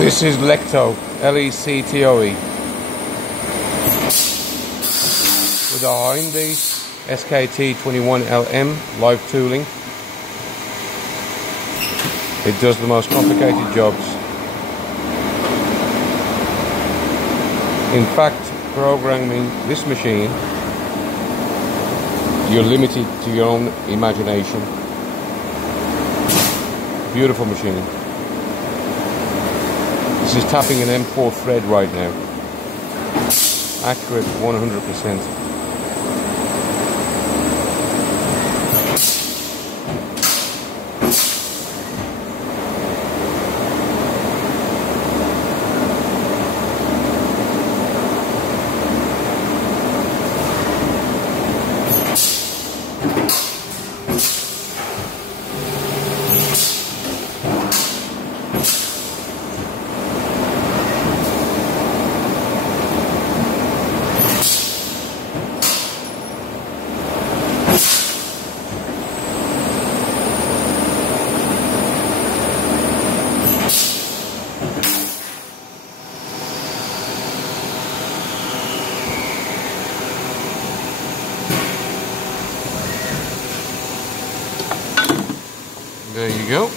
This is Lecto, L-E-C-T-O-E, with a Hyundai SKT21LM live tooling. It does the most complicated jobs. In fact, programming this machine, you're limited to your own imagination. Beautiful machine. This is tapping an M4 thread right now. Accurate 100%. There you go.